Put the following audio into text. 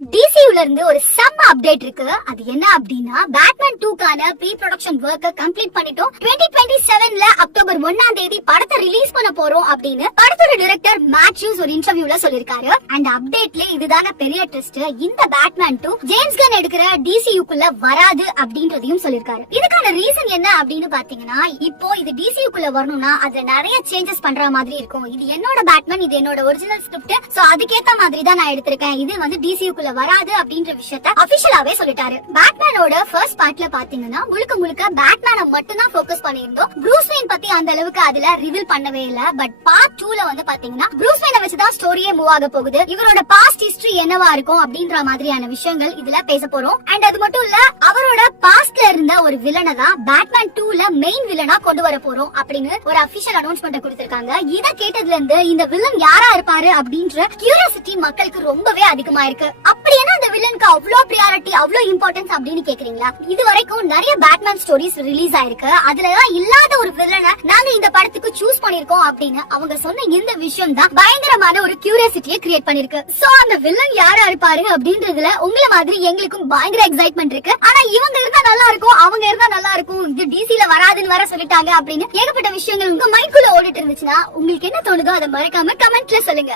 டிசியூல இருந்து ஒரு செம்ம அப்டேட் இருக்கு. அது என்ன அப்படின்னா, பேட்மேன் 2க்கான ப்ரீ ப்ரொடக்ஷன் வொர்க்க கம்ப்ளீட் பண்ணிட்டோம். 2027ல அக்டோபர் 1ஆம் தேதி படத்தை ரிலீஸ் பண்ண போறோம் அப்படின்னு படத்தோட டைரக்டர் மேத்யூஸ் ஒரு இன்டர்வியூல சொல்லிருக்காரு. அண்ட் அப்டேட்ல இதுதான பெரிய ட்விஸ்ட். இந்த பேட்மேன் 2 ஜேம்ஸ் கன் எடுக்கிற டிசியூக்குள்ள வராது அப்படின்றதையும் சொல்லிருக்காரு. இதுக்கான ரீசன் என்ன அப்படின்னு பாத்தீங்கன்னா, இப்போ இது டிசியூக்குள்ள வரணும்னா அதுல நிறைய சேஞ்சஸ் பண்ற மாதிரி இருக்கும். இது என்னோட பேட்மேன், இது என்னோட ஒரிஜினல் ஸ்கிரிப்ட், சோ அதுக்கேத்த மாதிரி தான் நான் எடுத்திருக்கேன். இது வந்து டிசியூக்குள்ள வராது அப்படின்ற விஷயத்தை அபிஷியலாவே சொல்லிட்டாரு. பேட்மேனோட ஃபர்ஸ்ட் பார்ட்ல பாத்தீங்கன்னா முழுக்க முழுக்க பேட்மேனை மட்டும் தான் ஃபோக்கஸ் பண்ணியிருந்தோம். ப்ரூஸ் வெயின் பத்தி அந்த அளவுக்கு அதுல ரிவீல் பண்ணவே இல்ல. பட் பார்ட் 2ல வந்து பாத்தீங்கன்னா ப்ரூஸ் வெயினை வச்சு தான் ஸ்டோரியே மூவ் ஆக போகுது. இவரோட பாஸ்ட் ஹிஸ்டரி என்னவா இருக்கும் அப்படின்ற மாதிரியான விஷயங்கள் இதுல பேச போறோம். அண்ட் அது மட்டும் இல்ல, அவரோட பாஸ்ட்ல இருந்த ஒரு வில்லனை தான் பேட்மேன் 2ல மெயின் வில்லனா கொண்டு வர போறோம் அப்படின்னு ஒரு அபிஷியல் அனௌன்ஸ்மெண்ட் கொடுத்திருக்காங்க. இத கேட்டதுல இருந்து இந்த வில்லன் யாரா இருப்பாரு அப்படின்ற கியூரியாசிட்டி மக்களுக்கு ரொம்பவே அதிகமா இருக்கு. அப்படி என்ன அந்த வில்லனுக்கு அவ்ளோ பிரியாரிட்டி, அவ்ளோ இம்பார்ட்டன்ஸ் அப்படின்னு கேக்குறீங்களா? இது வரைக்கும் நிறைய பேட்மேன் ஸ்டோரிஸ் ரிலீஸ் ஆயிருக்கு. அதுலதான் இல்லாத ஒரு வில்லனை நாங்க இந்த படத்துக்கு சூஸ் பண்ணிருக்கோம் அப்படின்னு அவங்க சொன்ன இந்த விஷயம் தான் பயங்கரமான ஒரு கியூரியாசிட்டியை கிரியேட் பண்ணிருக்கு. சோ அந்த வில்லன் யாரா இருப்பாரு அப்படின்றதுல உங்களை மாதிரி எங்களுக்கும் பயங்கர எக்ஸைட்மெண்ட் இருக்கு. ஆனா இவங்க இருந்தா நல்லா இருக்கும், அவங்க இருந்தா நல்லா இருக்கும், இது டிசில வராதுன்னு வர சொல்லிட்டாங்க அப்படின்னு ஏகப்பட்ட விஷயங்கள் உங்க மைண்ட்குள்ள ஓடிட்டு இருந்துச்சுன்னா உங்களுக்கு என்ன தோணுதோ அதை மறக்காம கமெண்ட்ல சொல்லுங்க.